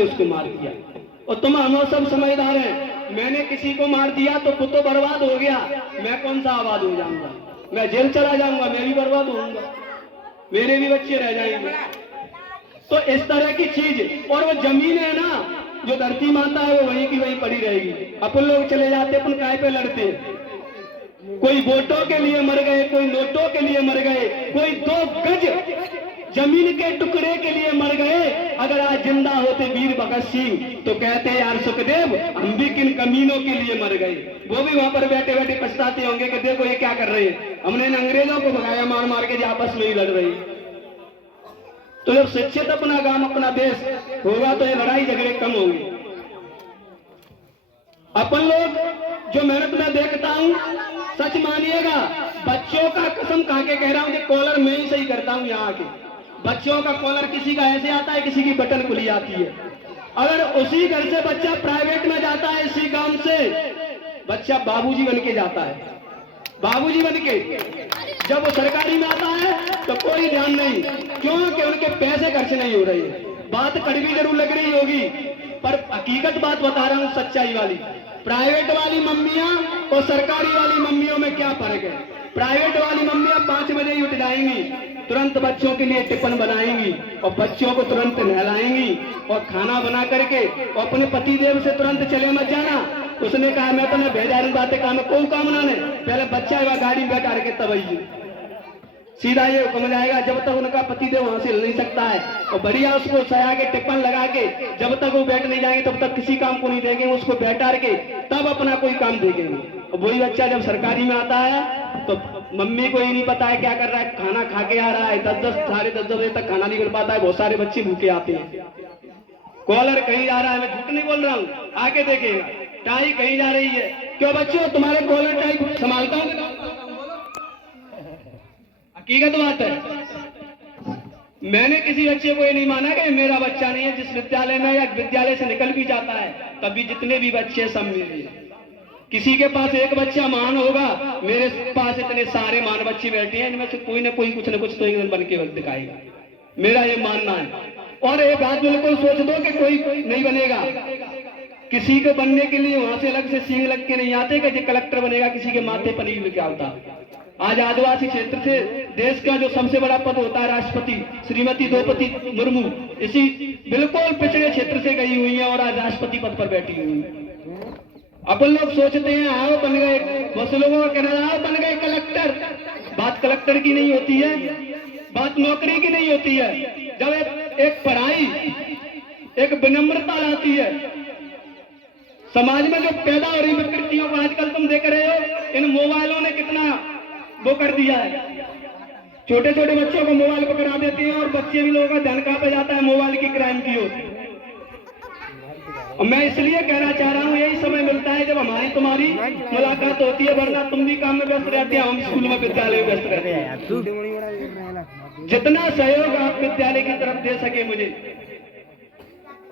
उसको मार दिया। और तुम हम सब समझदार हैं, मैंने किसी को मार दिया तो खुद तो बर्बाद हो गया, मैं कौन सा आबाद हो जाऊंगा, मैं जेल चला जाऊंगा, मैं भी बर्बाद होऊंगा, मेरे भी बच्चे रह जाएंगे। तो इस तरह की चीज, और वो जमीन है ना, जो धरती माता है वो वहीं की वहीं पड़ी रहेगी। अपन लोग चले जाते, अपन काय पे लड़ते, कोई वोटों के लिए मर गए, कोई नोटों के लिए मर गए, कोई 2 गज जमीन के टुकड़े के लिए मर गए। अगर आज जिंदा होते वीर भगत सिंह तो कहते यार सुखदेव हम भी किन कमीनों के लिए मर गए। वो भी वहां पर बैठे बैठे पछताते होंगे कि देखो ये क्या कर रहे हैं, हमने इन अंग्रेजों को भगाया मार मार के, जो आपस में ही लड़ रही। तो जब शिक्षित अपना गांव अपना देश होगा तो ये लड़ाई झगड़े कम होंगे। अपन लोग जो मेहनत में देखता हूं, सच मानिएगा, बच्चों का कसम खा के कह रहा हूं कि कॉलर मैं ही सही करता हूं। यहाँ के बच्चों का कॉलर किसी का ऐसे आता है, किसी की बटन खुली आती है। अगर उसी घर से बच्चा प्राइवेट में जाता है, इसी गांव से बच्चा बाबूजी बन के जाता है, बाबूजी बन के। जब वो सरकारी में आता है तो कोई ध्यान नहीं, क्योंकि उनके पैसे खर्च नहीं हो रहे। बात कड़वी जरूर लग रही होगी, पर हकीकत बात बता रहा हूं, सच्चाई वाली। प्राइवेट वाली मम्मियां और सरकारी वाली मम्मियों में क्या फर्क है? प्राइवेट वाली मम्मियां 5 बजे ही उठ जाएंगी, तुरंत बच्चों के लिए टिफिन बनाएंगी और बच्चों को तुरंत नहलाएंगी और खाना बना करके, और अपने पतिदेव से तुरंत चले मत जाना, उसने कहा मैं तुम्हें भेजा रही बातें काम कोई काम ना ने, पहले बच्चा गाड़ी में बैठा के तब आइए, सीधा ये हुक्म जाएगा। जब तक उनका पतिदेव वहां से हिल नहीं सकता है, और बढ़िया उसको सया के टिप्पण लगा के जब तक वो बैठ नहीं जाएंगे तब तक किसी काम को नहीं देंगे, उसको बैठा के तब अपना कोई काम देखेंगे। और वही बच्चा जब सरकारी में आता है तो मम्मी को ही नहीं पता है क्या कर रहा है, खाना खा के आ रहा है, 10 साढ़े 10 बजे तक खाना नहीं मिल पाता है। बहुत सारे बच्चे भूखे आते हैं। कॉलर कहीं जा रहा है, मैं झूठ नहीं बोल रहा हूँ, आके देखेगा। टाई कहीं जा रही है, क्यों बच्चों तुम्हारे कॉलर टाई संभालता हूँ, हकीकत बात है। मैंने किसी बच्चे को ये नहीं माना कि मेरा बच्चा नहीं है। जिस विद्यालय में या विद्यालय से निकल भी जाता है तभी जितने भी बच्चे सब मेरे, किसी के पास एक बच्चा महान होगा, मेरे पास इतने सारे महान बच्चे बैठे हैं, इनमें से कोई ना कोई कुछ न कुछ तो एक दिन बन के दिखाएगा, मेरा ये मानना है। और एक बात बिल्कुल सोच दो कि कोई नहीं बनेगा, किसी को बनने के लिए वहां से अलग से सींग लग के नहीं आते कि जो कलेक्टर बनेगा किसी के माथे पर नहीं क्या होता। आज आदिवासी क्षेत्र से देश का जो सबसे बड़ा पद होता है राष्ट्रपति श्रीमती द्रौपदी मुर्मू इसी बिल्कुल पिछड़े क्षेत्र से गई हुई है और आज राष्ट्रपति पद पर बैठी हुई है। अपन लोग सोचते हैं आओ बन गए, बहुत से लोगों का कहना है आओ बन गए कलेक्टर। बात कलेक्टर की नहीं होती है, बात नौकरी की नहीं होती है। जब एक पढ़ाई, एक विनम्रता आती है समाज में, जो पैदा हो रही विकृतियों को आजकल तुम देख रहे हो, इन मोबाइलों ने कितना वो कर दिया है। छोटे छोटे बच्चों को मोबाइल पकड़ा देते हैं और बच्चे भी लोगों का ध्यान कहां पे जाता है, मोबाइल की क्राइम की ओर। और मैं इसलिए कहना चाह रहा हूं, यही समय मिलता है जब हमारी तुम्हारी मुलाकात होती है, वरना तुम भी काम में व्यस्त रहते हैं, हम स्कूल में विद्यालय में व्यस्त रहते हैं। जितना सहयोग आप विद्यालय की तरफ दे सके मुझे,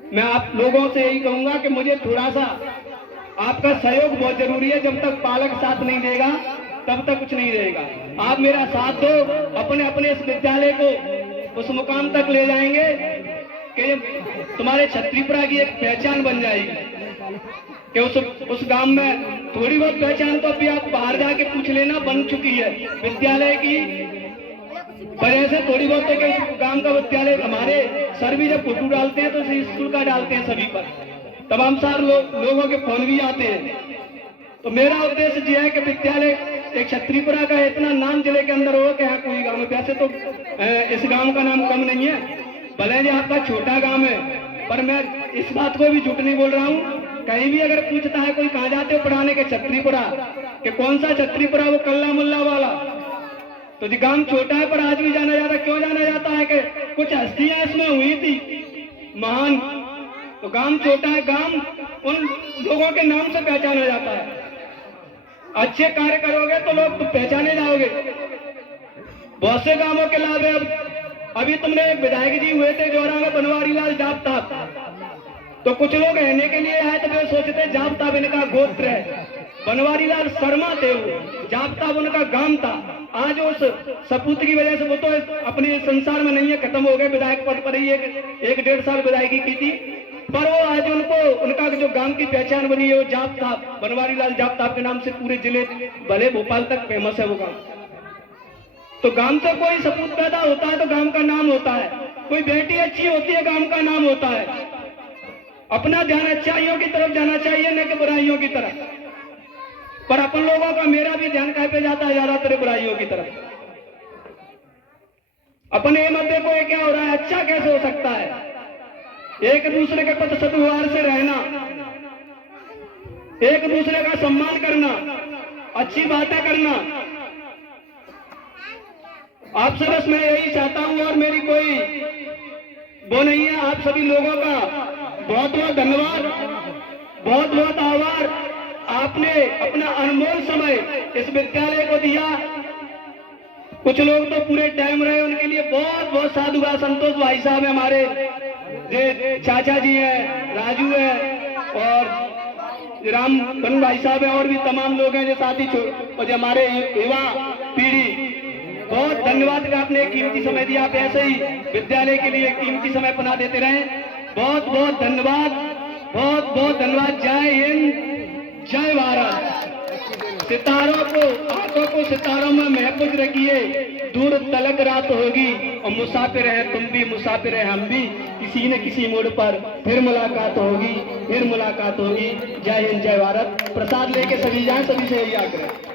मैं आप लोगों से यही कहूंगा कि मुझे थोड़ा सा आपका सहयोग बहुत जरूरी है। जब तक पालक साथ नहीं देगा तब तक कुछ नहीं रहेगा। आप मेरा साथ दो, अपने अपने इस विद्यालय को उस मुकाम तक ले जाएंगे कि तुम्हारे छत्रीपुरा की एक पहचान बन जाएगी कि उस गांव में थोड़ी बहुत पहचान तो अभी आप बाहर जाके पूछ लेना बन चुकी है विद्यालय की वजह से। थोड़ी बहुत तो गांव का विद्यालय, हमारे सर भी जब फोटो डालते हैं तो स्कूल का डालते हैं सभी पर, तमाम सारे लोगों के फोन भी आते हैं। तो मेरा उद्देश्य यह है कि विद्यालय एक छत्रीपुरा का इतना नाम जिले के अंदर हो कि हाँ कोई गांव में, वैसे तो इस गांव का नाम कम नहीं है, भले ही आपका छोटा गांव है, पर मैं इस बात को भी झूठ नहीं बोल रहा हूँ। कहीं भी अगर पूछता है कोई कहाँ जाते हो पढ़ाने के, छत्रीपुरा के, कौन सा छत्रीपुरा, वो कल्ला मुल्ला वाला। तो जी गांव छोटा है पर आज भी जाना जाता। क्यों जाना जाता है कि कुछ हस्तियां इसमें हुई थी महान, तो गांव छोटा है, गांव उन लोगों के नाम से पहचाना जाता है। अच्छे कार्य करोगे तो लोग पहचाने जाओगे। बहुत से गांवों के लाभ है। अभी तुमने विधायक जी हुए थे जोरा में, बनवारी लाल जापताप, तो कुछ लोग रहने के लिए आए तो वे सोचते जापताप इनका गोत्र है। बनवारी लाल शर्मा थे, वो जापताप उनका गांव था। आज उस सपूत की वजह से वो तो अपने संसार में नहीं है, खत्म हो गए। विधायक पद पर ही एक 1.5 साल विधायकी की थी, पर की पहचान बनी है वो जाप साहब, बनवारी लाल जाप साहब के नाम से पूरे जिले भले भोपाल तक फेमस है वो गांव। तो गांव से कोई सपूत पैदा होता है तो गांव का नाम होता है, कोई बेटी अच्छी होती है गांव का नाम होता है। अपना ध्यान अच्छाइयों की तरफ जाना चाहिए न कि बुराइयों की तरफ। पर अपन लोगों का मेरा भी ध्यान कहाँ पे जाता है, ज्यादातर बुराइयों की तरफ। अपने ये मत देखो ये क्या हो रहा है, अच्छा कैसे हो सकता है। एक दूसरे के प्रति सद्व्यवहार से रहना, एक दूसरे का सम्मान करना, अच्छी बातें करना। आपसे बस मैं यही चाहता हूं और मेरी कोई वो नहीं है। आप सभी लोगों का बहुत बहुत धन्यवाद, बहुत बहुत आभार। आपने अपना अनमोल समय इस विद्यालय को दिया। कुछ लोग तो पूरे टाइम रहे, उनके लिए बहुत बहुत साधुवाद। संतोष भाई साहब है हमारे, जे चाचा जी है, राजू है और राम बन भाई साहब है, और भी तमाम लोग हैं जो साथी और जो हमारे युवा पीढ़ी। बहुत धन्यवाद कि आपने कीमती समय दिया। आप ऐसे ही विद्यालय के लिए कीमती समय बना देते रहे। बहुत बहुत धन्यवाद, बहुत बहुत धन्यवाद। जय हिंद, जय भारत। सितारों को, आंखों को सितारों में महफूज रखिए। दूर तलक रात होगी और मुसाफिर है तुम भी, मुसाफिर है हम भी। किसी न किसी मोड़ पर फिर मुलाकात होगी, फिर मुलाकात होगी। जय हिंद, जय भारत। प्रसाद लेके सभी जाएं, सभी से यही आग्रह।